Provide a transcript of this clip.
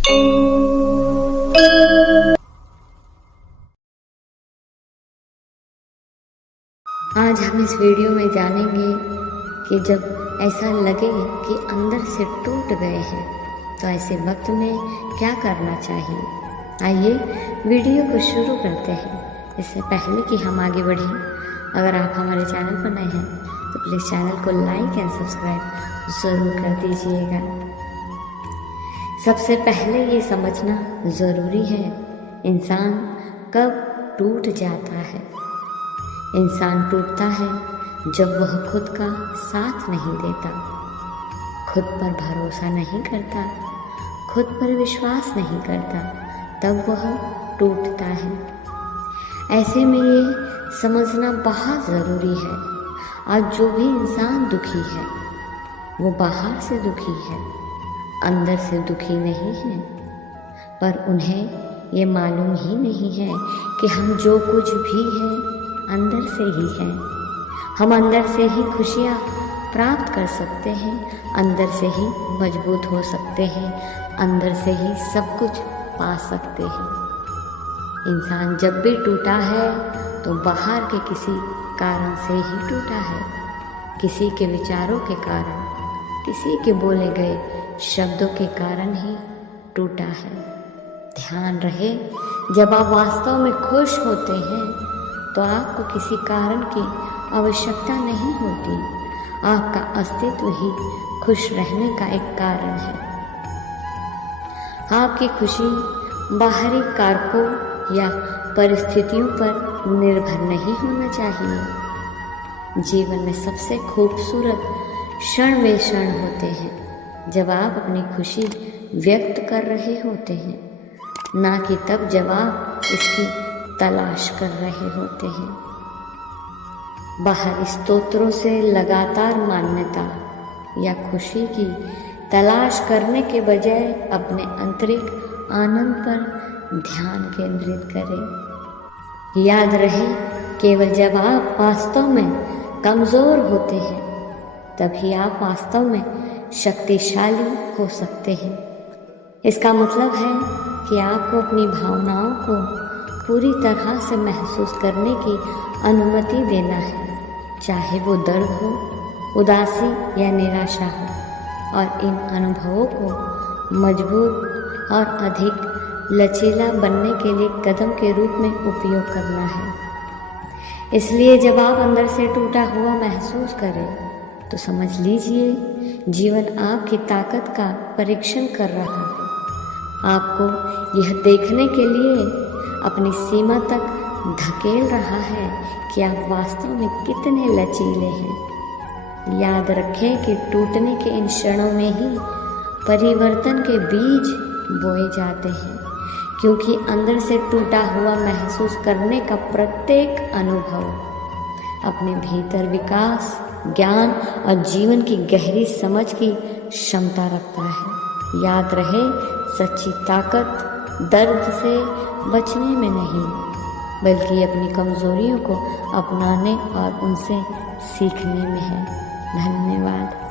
आज हम इस वीडियो में जानेंगे कि जब ऐसा लगे कि अंदर से टूट गए हैं तो ऐसे वक्त में क्या करना चाहिए। आइए वीडियो को शुरू करते हैं। इससे पहले कि हम आगे बढ़ें, अगर आप हमारे चैनल पर नए हैं तो प्लीज़ चैनल को लाइक एंड सब्सक्राइब ज़रूर कर दीजिएगा। सबसे पहले ये समझना ज़रूरी है, इंसान कब टूट जाता है। इंसान टूटता है जब वह खुद का साथ नहीं देता, खुद पर भरोसा नहीं करता, खुद पर विश्वास नहीं करता, तब वह टूटता है। ऐसे में ये समझना बहुत ज़रूरी है, आज जो भी इंसान दुखी है वो बाहर से दुखी है, अंदर से दुखी नहीं है। पर उन्हें ये मालूम ही नहीं है कि हम जो कुछ भी है अंदर से ही है। हम अंदर से ही खुशियाँ प्राप्त कर सकते हैं, अंदर से ही मजबूत हो सकते हैं, अंदर से ही सब कुछ पा सकते हैं। इंसान जब भी टूटा है तो बाहर के किसी कारण से ही टूटा है, किसी के विचारों के कारण, किसी के बोले गए शब्दों के कारण ही टूटा है। ध्यान रहे, जब आप वास्तव में खुश होते हैं तो आपको किसी कारण की आवश्यकता नहीं होती, आपका अस्तित्व ही खुश रहने का एक कारण है। आपकी खुशी बाहरी कारकों या परिस्थितियों पर निर्भर नहीं होना चाहिए। जीवन में सबसे खूबसूरत क्षण वे क्षण होते हैं जब आप अपनी खुशी व्यक्त कर रहे होते हैं, ना कि तब जब आप इसकी तलाश कर रहे होते हैं। बाहरी स्रोतों से लगातार मान्यता या खुशी की तलाश करने के बजाय अपने आंतरिक आनंद पर ध्यान केंद्रित करें। याद रहे, केवल जब आप वास्तव में कमज़ोर होते हैं तभी आप वास्तव में शक्तिशाली हो सकते हैं। इसका मतलब है कि आपको अपनी भावनाओं को पूरी तरह से महसूस करने की अनुमति देना है, चाहे वो दर्द हो, उदासी या निराशा हो, और इन अनुभवों को मजबूत और अधिक लचीला बनने के लिए कदम के रूप में उपयोग करना है। इसलिए जब आप अंदर से टूटा हुआ महसूस करें तो समझ लीजिए जीवन आपकी ताकत का परीक्षण कर रहा है। आपको यह देखने के लिए अपनी सीमा तक धकेल रहा है कि आप वास्तव में कितने लचीले हैं। याद रखें कि टूटने के इन क्षणों में ही परिवर्तन के बीज बोए जाते हैं, क्योंकि अंदर से टूटा हुआ महसूस करने का प्रत्येक अनुभव अपने भीतर विकास, ज्ञान और जीवन की गहरी समझ की क्षमता रखता है। याद रहे, सच्ची ताकत दर्द से बचने में नहीं, बल्कि अपनी कमजोरियों को अपनाने और उनसे सीखने में है। धन्यवाद।